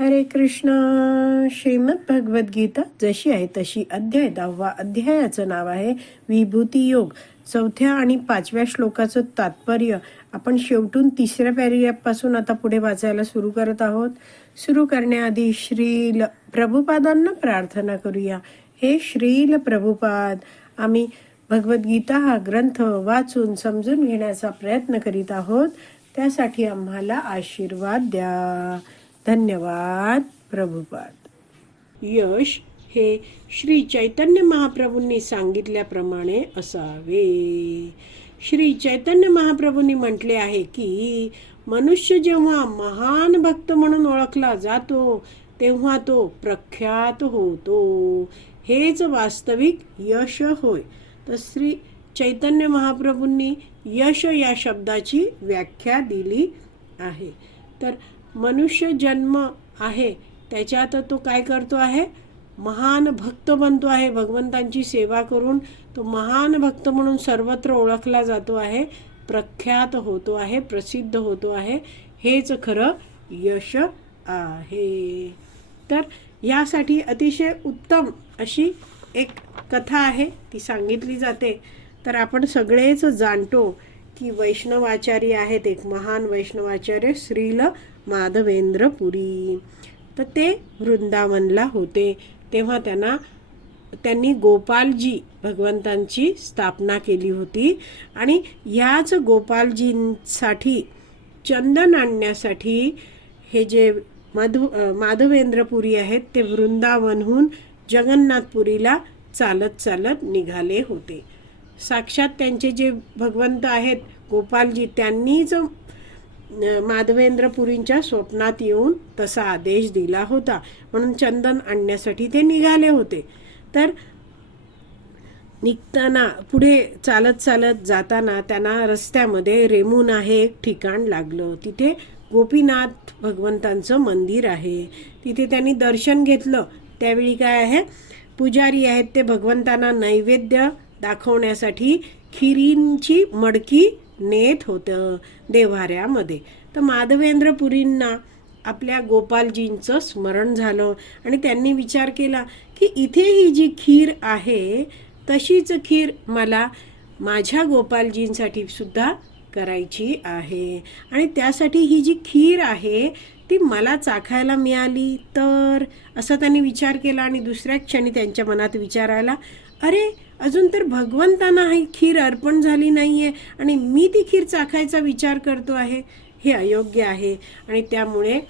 हरे कृष्ण. श्रीमद भगवद्गीता जशी आहे तशी अध्याय दहावा अध्यायाचं नाव आहे विभूती योग. चौथ्या आणि पाचव्या श्लोकाचं तात्पर्य. आपण शेवटून तिसऱ्या पॅरिग्राफपासून आता पुढे वाचायला सुरू करत आहोत. सुरू करण्याआधी श्रील प्रभुपादांना प्रार्थना करूया. हे श्रील प्रभुपाद आम्ही भगवद्गीता हा ग्रंथ वाचून समजून घेण्याचा प्रयत्न करीत आहोत. त्यासाठी आम्हाला आशीर्वाद द्या. धन्यवाद प्रभुपाद. यश हे श्री चैतन्य महाप्रभूंनी सांगितल्याप्रमाणे असावे. श्री चैतन्य महाप्रभूंनी म्हटले आहे की मनुष्य जेव्हा महान भक्त म्हणून ओळखला जातो तेव्हा तो प्रख्यात होतो. हेच वास्तविक यश होय. तर श्री चैतन्य महाप्रभूंनी यश या शब्दाची व्याख्या दिली आहे. तर मनुष्य जन्म आहे त्याच्यात तो काय करतो आहे? महान भक्त बनतो आहे. भगवंतांची सेवा करून तो महान भक्त म्हणून सर्वत्र ओळखला जातो आहे प्रख्यात होतो आहे प्रसिद्ध होतो आहे. हेच खरं यश आहे. तर यासाठी अतिशय उत्तम अशी एक कथा आहे ती सांगितली जाते. तर आपण सगळेच जाणतो की वैष्णवाचार्य आहेत एक महान वैष्णवाचार्य श्रील माधवेंद्र पुरी. तर ते वृंदावनला होते. तेव्हा त्यांना त्यांनी गोपालजी भगवंतांची स्थापना केली होती. आणि ह्याच गोपालजींसाठी चंदन आणण्यासाठी हे जे मधु माधवेंद्रपुरी आहेत ते वृंदावनहून जगन्नाथपुरीला चालत चालत निघाले होते. साक्षात त्यांचे जे भगवंत आहेत गोपालजी त्यांनीच माधवेंद्रपुरींच्या स्वप्नात येऊन तसा आदेश दिला होता. म्हणून चंदन आणण्यासाठी ते निघाले होते. तर निघताना पुढे चालत चालत जाताना त्यांना रस्त्यामध्ये रेमून हे एक ठिकाण लागलं. तिथे गोपीनाथ भगवंतांचं मंदिर आहे. तिथे त्यांनी दर्शन घेतलं. त्यावेळी काय आहे? पुजारी आहेत ते भगवंतांना नैवेद्य दाखवण्यासाठी खिरींची मडकी नेत होतं देव्हाऱ्यामध्ये. तर माधवेंद्र पुरींना आपल्या गोपालजींचं स्मरण झालं आणि त्यांनी विचार केला की इथे ही जी खीर आहे तशीच खीर मला माझ्या गोपालजींसाठी सुद्धा करायची आहे. आणि त्यासाठी ही जी खीर आहे ती मला चाखायला मिळाली तर? असा त्यांनी विचार केला आणि दुसऱ्या क्षणी त्यांच्या मनात विचारायला अरे अजून तर भगवंतांना ही खीर अर्पण झाली नाही आहे आणि मी ती खीर चाखायचा विचार करतो आहे हे अयोग्य आहे. आणि त्यामुळे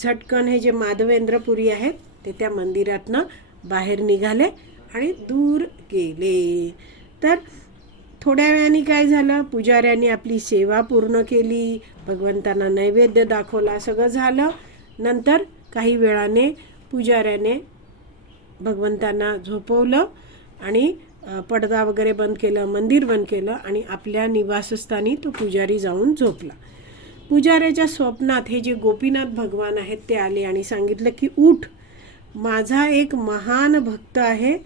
झटकन हे जे माधवेंद्रपुरी आहेत ते त्या मंदिरातनं बाहेर निघाले आणि दूर गेले. तर थोड्या वेळाने काय झालं पुजाऱ्यांनी आपली सेवा पूर्ण केली भगवंतांना नैवेद्य दाखवला सगळं झालं. नंतर काही वेळाने पुजाऱ्याने भगवंतांना झोपवलं. आणि पडदा वगैरे बंद केलं मंदिर बंद केलं आणि आपल्या निवासस्थानी तो पुजारी जाऊन झोपला. पुजाऱ्याच्या स्वप्नात हे जे गोपीनाथ भगवान आहेत ते आले आणि सांगितलं की उठ माझा एक महान भक्त आहे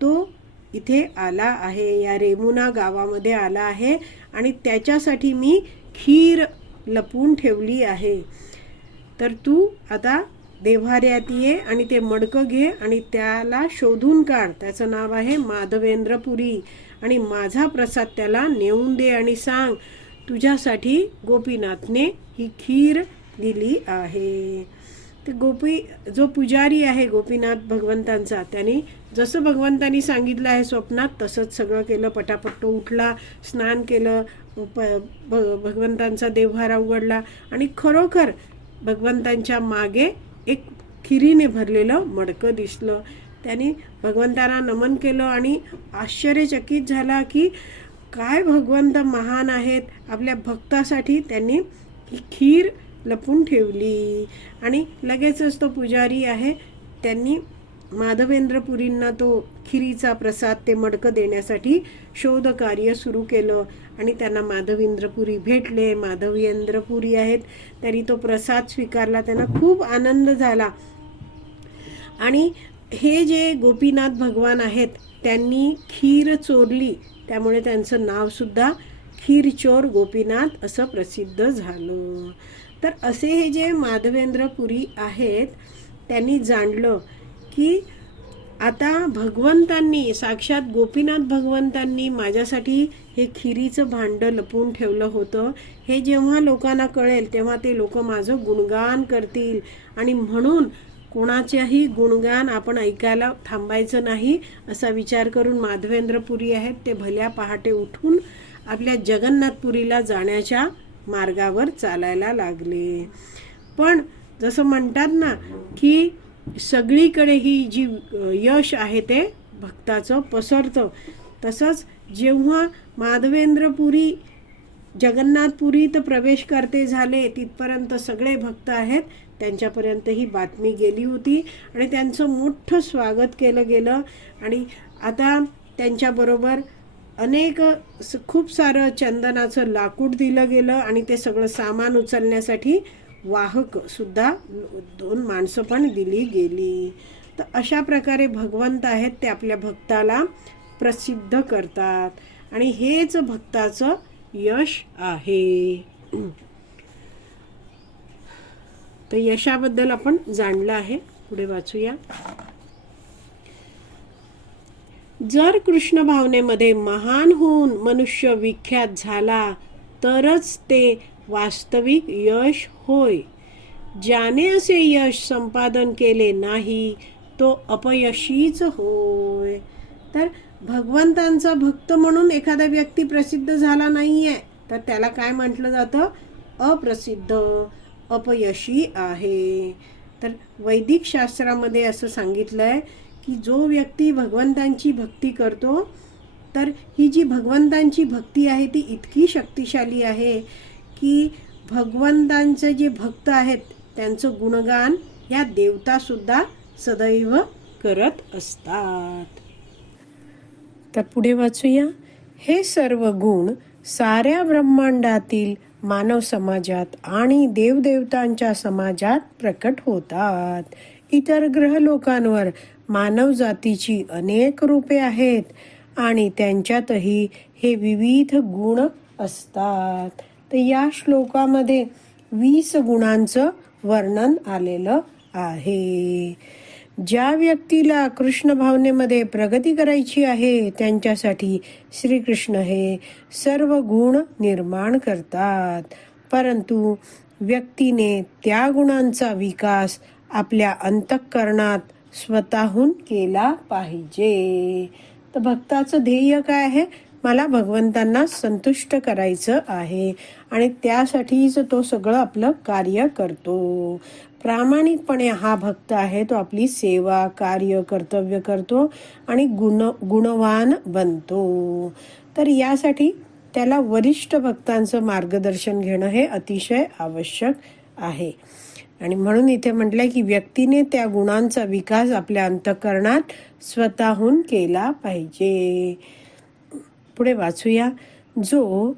तो इथे आला आहे या रेमुना गावामध्ये आला आहे आणि त्याच्यासाठी मी खीर लपून ठेवली आहे. तर तू आता देव्हाऱ्यात ये आणि ते मडकं घे आणि त्याला शोधून काढ. त्याचं नाव आहे माधवेंद्रपुरी आणि माझा प्रसाद त्याला नेऊन दे आणि सांग तुझ्यासाठी गोपीनाथने ही खीर दिली आहे. ते गोपी जो पुजारी आहे गोपीनाथ भगवंतांचा त्याने जसं भगवंतांनी सांगितलं आहे स्वप्नात तसंच सगळं केलं. पटापट तो उठला स्नान केलं प भगवंतांचा देवहारा उघडला. आणि खरोखर भगवंतांच्या मागे एक खिरीने भरलेलं मडकं दिसलं. त्याने भगवंताना नमन केलं आणि आश्चर्यचकित झाला की काय भगवंत महान आहेत. आपल्या भक्तासाठी त्यांनी ही खीर लपून ठेवली. आणि लगेचच तो पुजारी आहे. त्यांनी माधवेंद्रपुरींना तो खिरीचा प्रसाद ते मडकं देण्यासाठी शोधकार्य सुरू केलं आणि त्यांना माधवेंद्रपुरी भेटले. माधवेंद्रपुरी आहेत. त्यांनी तो प्रसाद स्वीकारला. त्यांना खूप आनंद झाला. आणि हे जे गोपीनाथ भगवान आहेत त्यांनी खीर चोरली. त्यामुळे त्यांचं नावसुद्धा खीरचोर गोपीनाथ असं प्रसिद्ध झालं. तर असे हे जे माधवेंद्रपुरी आहेत त्यांनी जाणलं की आता भगवंतांनी साक्षात गोपीनाथ भगवंतांनी माझ्यासाठी हे खिरीचं भांडं लपवून ठेवलं होतं. हे जेव्हा लोकांना कळेल तेव्हा ते लोक माझं गुणगान करतील. आणि म्हणून कोणाच्याही गुणगान आपण ऐकायला थांबायचं नाही असा विचार करून माधवेंद्रपुरी आहेत ते भल्या पहाटे उठून आपल्या जगन्नाथपुरीला जाण्याच्या मार्गावर चालायला लागले. पण जसं म्हणतात ना की सगळीकडे ही जी यश आहे ते भक्ताचं पसरतं. तसंच जेव्हा माधवेंद्रपुरी जगन्नाथपुरीत प्रवेश करते झाले तिथपर्यंत सगळे भक्त आहेत त्यांच्यापर्यंत ही बातमी गेली होती आणि त्यांचं मोठं स्वागत केलं गेलं. आणि आता त्यांच्याबरोबर अनेक स- खूप सारं चंदनाचं लाकूड दिलं गेलं आणि ते सगळं सामान उचलण्यासाठी वाहक सुद्धा दोन माणसं पण दिली गेली. तर अशा प्रकारे भगवंत आहेत ते आपल्या भक्ताला प्रसिद्ध करतात. आणि हेच भक्ताचं यश आहे. तर यशाबद्दल आपण जाणलं आहे. पुढे वाचूया. जर कृष्ण भावनेमध्ये महान होऊन मनुष्य विख्यात झाला तरच ते वास्तविक यश होय. ज्याने असे यश संपादन केले नाही तो अपयशीच होय. तर भगवंतांचा भक्त म्हणून एखादा व्यक्ती प्रसिद्ध झाला नाही आहे तर त्याला काय म्हटलं जातं? अप्रसिद्ध अपयशी आहे. तर वैदिक शास्त्रामध्ये असं आहे की जो व्यक्ती भगवंतांची भक्ती करतो तर ही जी भगवंतांची भक्ती आहे ती इतकी शक्तिशाली आहे की भगवंतांचे जे भक्त आहेत त्यांचं गुणगान या देवतासुद्धा सदैव करत असतात. तर पुढे वाचूया. हे सर्व गुण साऱ्या ब्रह्मांडातील मानव समाजात आणि देवदेवतांच्या समाजात प्रकट होतात. इतर ग्रह लोकांवर मानव जातीची अनेक रूपे आहेत आणि त्यांच्यातही हे विविध गुण असतात. तर या श्लोकामध्ये वीस गुणांचं वर्णन आलेलं आहे. ज्या व्यक्तीला कृष्ण भावनेमध्ये प्रगती करायची आहे त्यांच्यासाठी श्रीकृष्ण हे सर्व गुण निर्माण करतात. परंतु व्यक्तीने त्या गुणांचा विकास आपल्या अंतःकरणात स्वतःहून केला पाहिजे. तर भक्ताचं ध्येय काय आहे? मला भगवंतांना संतुष्ट करायचं आहे आणि त्यासाठीच तो सगळं आपलं कार्य करतो. प्रामाणिकपणे हा भक्त आहे तो आपली सेवा कार्य कर्तव्य करतो आणि गुण गुणवान बनतो. तर यासाठी त्याला वरिष्ठ भक्तांचं मार्गदर्शन घेणं हे अतिशय आवश्यक आहे. आणि म्हणून इथे म्हटलंय की व्यक्तीने त्या गुणांचा विकास आपल्या अंतकरणात स्वतःहून केला पाहिजे. पुढे वाचूया. जो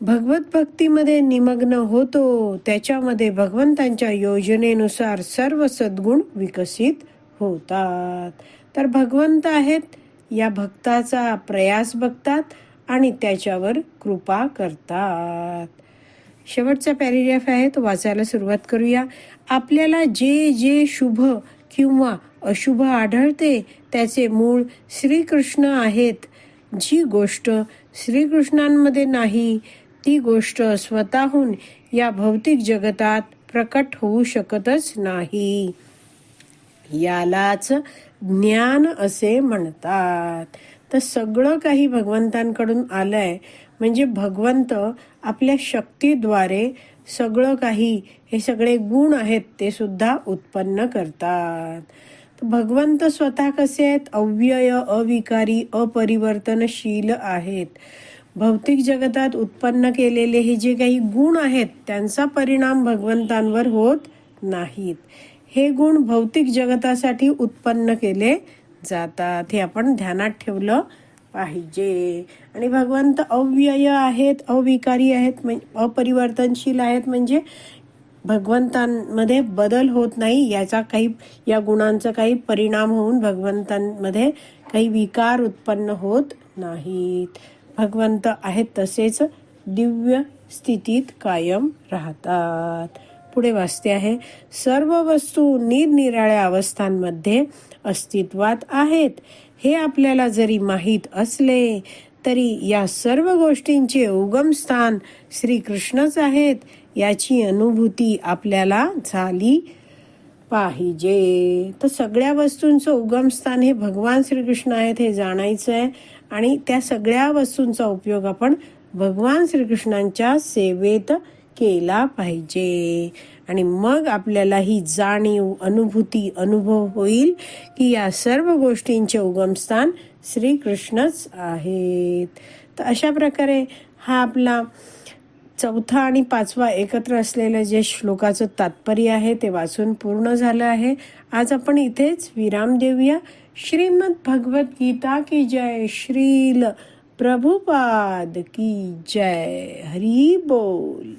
भगवत भक्तीमध्ये निमग्न होतो त्याच्यामध्ये भगवंतांच्या योजनेनुसार सर्व सद्गुण विकसित होतात. तर भगवंत आहेत या भक्ताचा प्रयास बघतात आणि त्याच्यावर कृपा करतात. शेवटचा पॅरेग्राफ आहे तो वाचायला सुरुवात करूया. आपल्याला जे जे शुभ किंवा अशुभ आढळते त्याचे मूळ श्रीकृष्ण आहेत. जी गोष्ट श्रीकृष्णांमध्ये नाही ती गोष्ट स्वतःहून या भौतिक जगतात प्रकट होऊ शकतच नाही. यालाच ज्ञान असे म्हणतात. तर सगळं काही भगवंतांकडून आलंय. म्हणजे भगवंत आपल्या शक्तीद्वारे सगळं काही हे सगळे गुण आहेत ते सुद्धा उत्पन्न करतात. भगवंत स्वतः कसे आहेत? अव्यय अविकारी अपरिवर्तनशील आहेत. भौतिक जगतात उत्पन्न केलेले हे जे काही गुण आहेत त्यांचा परिणाम भगवंतांवर होत नाहीत. हे गुण भौतिक जगतासाठी उत्पन्न केले जातात हे आपण ध्यानात ठेवलं पाहिजे. आणि भगवंत अव्यय आहेत अविकारी आहेत म्हणजे अपरिवर्तनशील आहेत म्हणजे भगवंतांमध्ये बदल होत नाही याचा काही या गुणांचा काही परिणाम होऊन भगवंतांमध्ये काही विकार उत्पन्न होत नाहीत. भगवंत आहेत तसेच दिव्य स्थितीत कायम राहतात. पुढे वाचते आहे सर्व वस्तू निरनिराळ्या अवस्थांमध्ये अस्तित्वात आहेत. हे आपल्याला जरी माहीत असले तरी या सर्व गोष्टींचे उगमस्थान श्रीकृष्णच आहेत. याची अनुभूती आपल्याला झाली पाहिजे. तर सगळ्या वस्तूंचं उगमस्थान हे भगवान श्रीकृष्ण आहेत हे जाणायचं आहे आणि त्या सगळ्या वस्तूंचा उपयोग आपण भगवान श्रीकृष्णांच्या सेवेत केला पाहिजे. आणि मग आपल्याला ही जाणीव अनुभूती अनुभव होईल की या सर्व गोष्टींचे उगमस्थान श्रीकृष्णच आहेत. तर अशा प्रकारे हा आपला चौथा आणि पाचवा एकत्र असलेलं जे श्लोकाचं तात्पर्य आहे ते वाचून पूर्ण झालं आहे. आज आपण इथेच विराम देऊया. श्रीमद भगवत गीता की जय? श्रील प्रभुपाद की जय? हरी बोल.